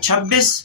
26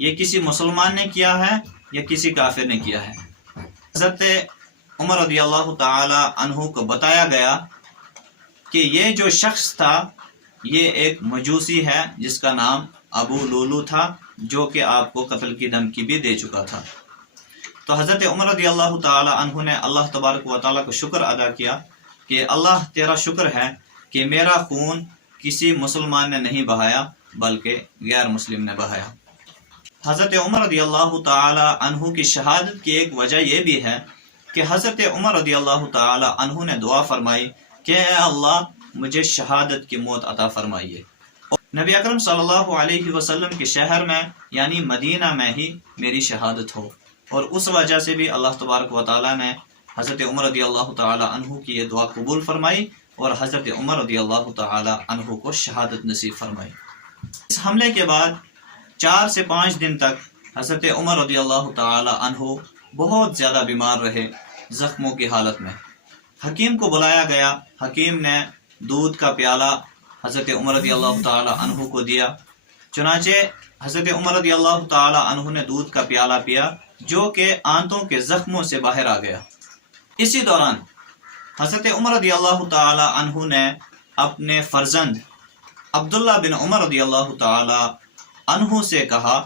یہ کسی مسلمان نے کیا ہے یا کسی کافر نے کیا ہے۔ حضرت عمر رضی اللہ تعالی عنہ کو بتایا گیا کہ یہ جو شخص تھا یہ ایک مجوسی ہے جس کا نام ابو لولو تھا، جو کہ آپ کو قتل کی دھمکی بھی دے چکا تھا۔ تو حضرت عمر رضی اللہ تعالی عنہ نے اللہ تبارک و تعالیٰ کو شکر ادا کیا کہ اللہ تیرا شکر ہے کہ میرا خون کسی مسلمان نے نہیں بہایا بلکہ غیر مسلم نے بہایا۔ حضرت عمر رضی اللہ تعالی عنہ کی شہادت کی ایک وجہ یہ بھی ہے کہ حضرت عمر رضی اللہ تعالی عنہ نے دعا فرمائی کہ اے اللہ مجھے شہادت کی موت عطا فرمائیے۔ نبی اکرم صلی اللہ علیہ وسلم کے شہر میں یعنی مدینہ میں ہی میری شہادت ہو، اور اس وجہ سے بھی اللہ تبارک و تعالیٰ نے حضرت عمر رضی اللہ تعالی عنہ کی یہ دعا قبول فرمائی اور حضرت عمر رضی اللہ تعالی عنہ کو شہادت نصیب فرمائی۔ اس حملے کے بعد 4 سے 5 دن تک حضرت عمر رضی اللہ تعالی عنہ بہت زیادہ بیمار رہے، زخموں کی حالت میں۔ حکیم کو بلایا گیا، حکیم نے دودھ کا پیالہ حضرت عمر رضی اللہ تعالی عنہ کو دیا، چنانچہ حضرت عمر رضی اللہ تعالی عنہ نے دودھ کا پیالہ پیا جو کہ آنتوں کے زخموں سے باہر آ گیا۔ اسی دوران حضرت عمر رضی اللہ تعالی عنہ نے اپنے فرزند عبداللہ بن عمر رضی اللہ تعالی عنہ سے کہا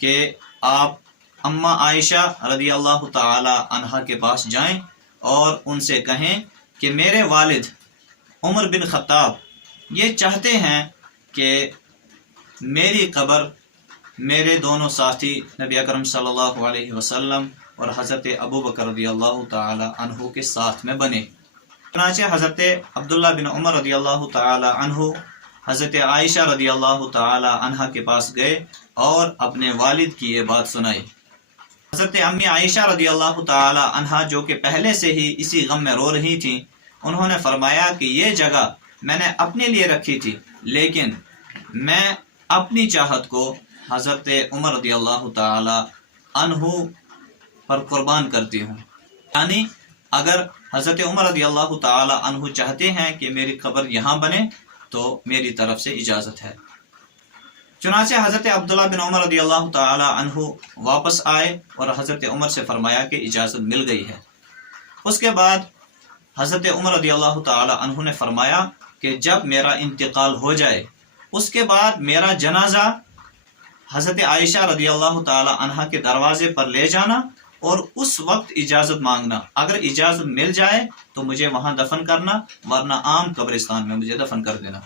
کہ آپ اماں عائشہ رضی اللہ تعالی عنہا کے پاس جائیں اور ان سے کہیں کہ میرے والد عمر بن خطاب یہ چاہتے ہیں کہ میری قبر میرے دونوں ساتھی نبی اکرم صلی اللہ علیہ وسلم اور حضرت ابو بکر رضی اللہ تعالی عنہ کے ساتھ میں بنے۔ چنانچہ حضرت عبداللہ بن عمر رضی اللہ تعالی عنہ حضرت عائشہ رضی اللہ تعالی عنہ کے پاس گئے اور اپنے والد کی یہ بات سنائی۔ حضرت امی عائشہ رضی اللہ تعالی عنہ جو کہ پہلے سے ہی اسی غم میں رو رہی تھیں، انہوں نے فرمایا کہ یہ جگہ میں نے اپنے لیے رکھی تھی، لیکن میں اپنی چاہت کو حضرت عمر رضی اللہ تعالی عنہ پر قربان کرتی ہوں، یعنی اگر حضرت عمر رضی اللہ تعالی عنہ چاہتے ہیں کہ میری قبر یہاں بنے تو میری طرف سے اجازت ہے۔ چنانچہ حضرت عبداللہ بن عمر رضی اللہ تعالی عنہ واپس آئے اور حضرت عمر سے فرمایا کہ اجازت مل گئی ہے۔ اس کے بعد حضرت عمر رضی اللہ تعالی عنہ نے فرمایا کہ جب میرا انتقال ہو جائے اس کے بعد میرا جنازہ حضرت عائشہ رضی اللہ تعالی عنہ کے دروازے پر لے جانا اور اس وقت اجازت مانگنا، اگر اجازت مل جائے تو مجھے وہاں دفن کرنا، ورنہ عام قبرستان میں مجھے دفن کر دینا۔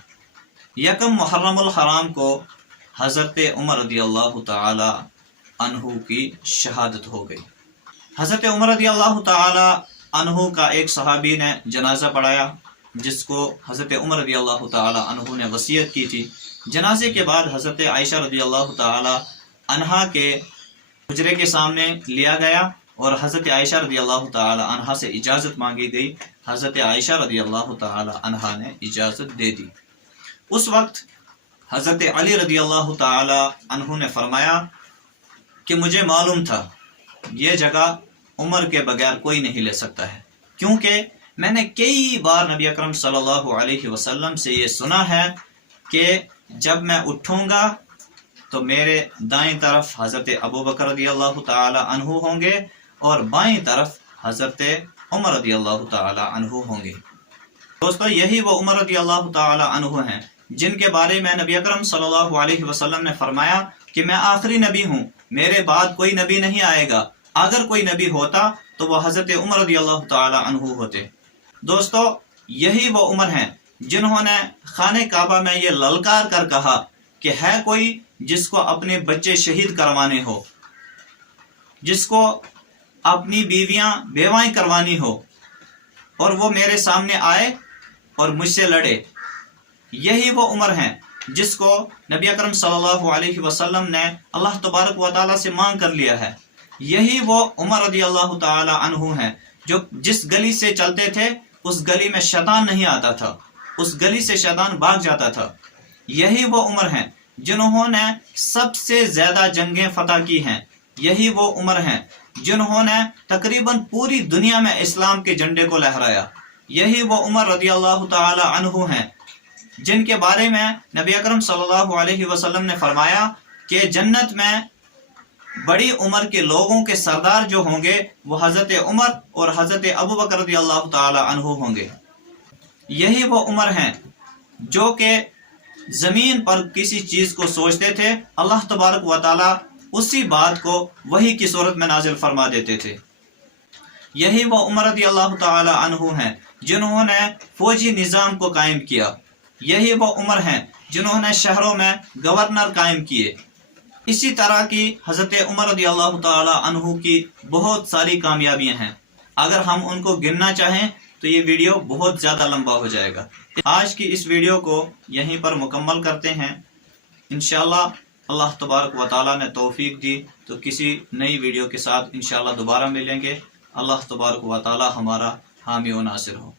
یکم محرم الحرام کو حضرت عمر رضی اللہ تعالی عنہ کی شہادت ہو گئی۔ حضرت عمر رضی اللہ تعالی عنہ کا ایک صحابی نے جنازہ پڑھایا جس کو حضرت عمر رضی اللہ تعالی عنہ نے وصیت کی تھی۔ جنازے کے بعد حضرت عائشہ رضی اللہ تعالی عنہا کے حجرے کے سامنے لیا گیا اور حضرت عائشہ رضی اللہ تعالی عنہا سے اجازت مانگی گئی۔ حضرت عائشہ رضی اللہ تعالی عنہا نے اجازت دے دی۔ اس وقت حضرت علی رضی اللہ تعالی عنہ نے فرمایا کہ مجھے معلوم تھا یہ جگہ عمر کے بغیر کوئی نہیں لے سکتا ہے، کیونکہ میں نے کئی بار نبی اکرم صلی اللہ علیہ وسلم سے یہ سنا ہے کہ جب میں اٹھوں گا تو میرے دائیں طرف حضرت ابو بکر رضی اللہ تعالی عنہ ہوں گے اور بائیں طرف حضرت عمر رضی اللہ تعالی عنہ ہوں گے۔ دوستو، یہی وہ عمر رضی اللہ تعالی عنہ ہیں جن کے بارے میں نبی اکرم صلی اللہ علیہ وسلم نے فرمایا کہ میں آخری نبی ہوں، میرے بعد کوئی نبی نہیں آئے گا، اگر کوئی نبی ہوتا تو وہ حضرت عمر رضی اللہ تعالی عنہ ہوتے۔ دوستو، یہی وہ عمر ہیں جنہوں نے خانہ کعبہ میں یہ للکار کر کہا کہ ہے کوئی جس کو اپنے بچے شہید کروانے ہو، جس کو اپنی بیوائیں کروانی ہو، اور وہ میرے سامنے آئے اور مجھ سے لڑے۔ یہی وہ عمر ہیں جس کو نبی اکرم صلی اللہ علیہ وسلم نے اللہ تبارک و تعالیٰ سے مانگ کر لیا ہے۔ یہی وہ عمر رضی اللہ تعالی عنہ ہیں جو جس گلی سے چلتے تھے اس گلی میں شیطان نہیں آتا تھا، اس گلی سے شیطان بھاگ جاتا تھا۔ یہی وہ عمر ہیں جنہوں نے سب سے زیادہ جنگیں فتح کی ہیں۔ یہی وہ عمر ہیں جنہوں نے تقریباً پوری دنیا میں اسلام کے جھنڈے کو لہرایا۔ یہی وہ عمر رضی اللہ تعالی عنہ ہیں جن کے بارے میں نبی اکرم صلی اللہ علیہ وسلم نے فرمایا کہ جنت میں بڑی عمر کے لوگوں کے سردار جو ہوں گے وہ حضرت عمر اور حضرت ابو بکر رضی اللہ تعالی عنہ ہوں گے۔ یہی وہ عمر ہیں جو کہ زمین پر کسی چیز کو سوچتے تھے، اللہ تبارک و تعالی اسی بات کو وحی کی صورت میں نازل فرما دیتے تھے۔ یہی وہ عمر رضی اللہ تعالی عنہ ہیں جنہوں نے فوجی نظام کو قائم کیا۔ یہی وہ عمر ہیں جنہوں نے شہروں میں گورنر قائم کیے۔ اسی طرح کی حضرت عمر رضی اللہ تعالی عنہ کی بہت ساری کامیابیاں ہیں، اگر ہم ان کو گننا چاہیں تو یہ ویڈیو بہت زیادہ لمبا ہو جائے گا۔ آج کی اس ویڈیو کو یہیں پر مکمل کرتے ہیں۔ انشاءاللہ اللہ تبارک و تعالی نے توفیق دی تو کسی نئی ویڈیو کے ساتھ انشاءاللہ دوبارہ ملیں گے۔ اللہ تبارک و تعالی ہمارا حامی و ناصر ہو۔